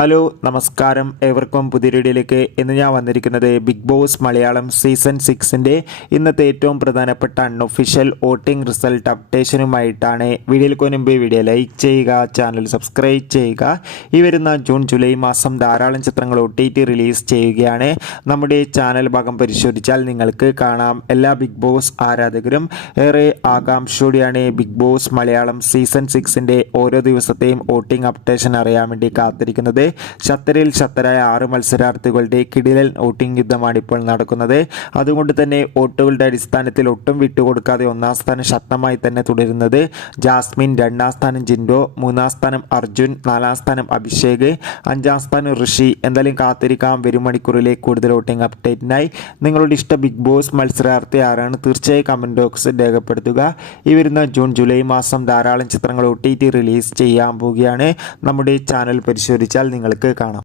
Hello നമസ്കാരം, ഏവർക്കും പുതിയ വീഡിയോയിലേക്ക്. ഇന്ന് ഞാൻ വന്നിരിക്കുന്നത് ബിഗ് ബോസ് മലയാളം സീസൺ 6ൻ്റെ ഇന്നത്തെ ഏറ്റവും പ്രധാനപ്പെട്ട അൺഒഫീഷ്യൽ വോട്ടിംഗ് റിസൾട്ട് അപ്ഡേഷനുമായിട്ടാണ്. വീഡിയോയിലേക്ക് മുൻപ് വീഡിയോ ലൈക്ക് ചെയ്യുക, ചാനൽ സബ്സ്ക്രൈബ് ചെയ്യുക. ഈ വരുന്ന ജൂൺ ജൂലൈ മാസം ധാരാളം ചിത്രങ്ങൾ OTT റിലീസ് ചെയ്യുകയാണ്. നമ്മുടെ ചാനൽ ഭാഗം പരിശോധിച്ചാൽ നിങ്ങൾക്ക് കാണാം. എല്ലാ ബിഗ് ബോസ് ആരാധകരും ഏറെ ആകാംക്ഷയോടെയാണ് ബിഗ് ബോസ് മലയാളം സീസൺ 6ൻ്റെ ഓരോ ദിവസത്തെയും വോട്ടിംഗ് അപ്ഡേഷൻ അറിയാൻ വേണ്ടി കാത്തിരിക്കുന്നത്. ഷത്തറിൽ ഷത്തരായ 6 മത്സരാർത്ഥികളുടെ കിടിലൻ വോട്ടിംഗ് യുദ്ധമാണ് ഇപ്പോൾ നടക്കുന്നത്. അതുകൊണ്ട് തന്നെ വോട്ടുകളുടെ അടിസ്ഥാനത്തിൽ ഒട്ടും വിട്ടുകൊടുക്കാതെ ഒന്നാം സ്ഥാനം ശക്തമായി തന്നെ തുടരുന്നത് ജാസ്മിൻ, 2ാം സ്ഥാനം ജിൻഡോ, 3ാം സ്ഥാനം അർജുൻ, 4ാം സ്ഥാനം അഭിഷേക്, 5ാം സ്ഥാനം ഋഷി. എന്തായാലും കാത്തിരിക്കാം വരും മണിക്കൂറിലെ കൂടുതൽ വോട്ടിംഗ് അപ്ഡേറ്റിനായി. നിങ്ങളുടെ ഇഷ്ട ബിഗ് ബോസ് മത്സരാർത്ഥി ആരാണ്? തീർച്ചയായും കമൻറ്റ് ബോക്സിൽ രേഖപ്പെടുത്തുക. ഈ വരുന്ന ജൂൺ ജൂലൈ മാസം ധാരാളം ചിത്രങ്ങൾ OTT റിലീസ് ചെയ്യാൻ പോവുകയാണ്. നമ്മുടെ ചാനൽ പരിശോധിച്ചാൽ നിങ്ങൾക്ക് കാണാം.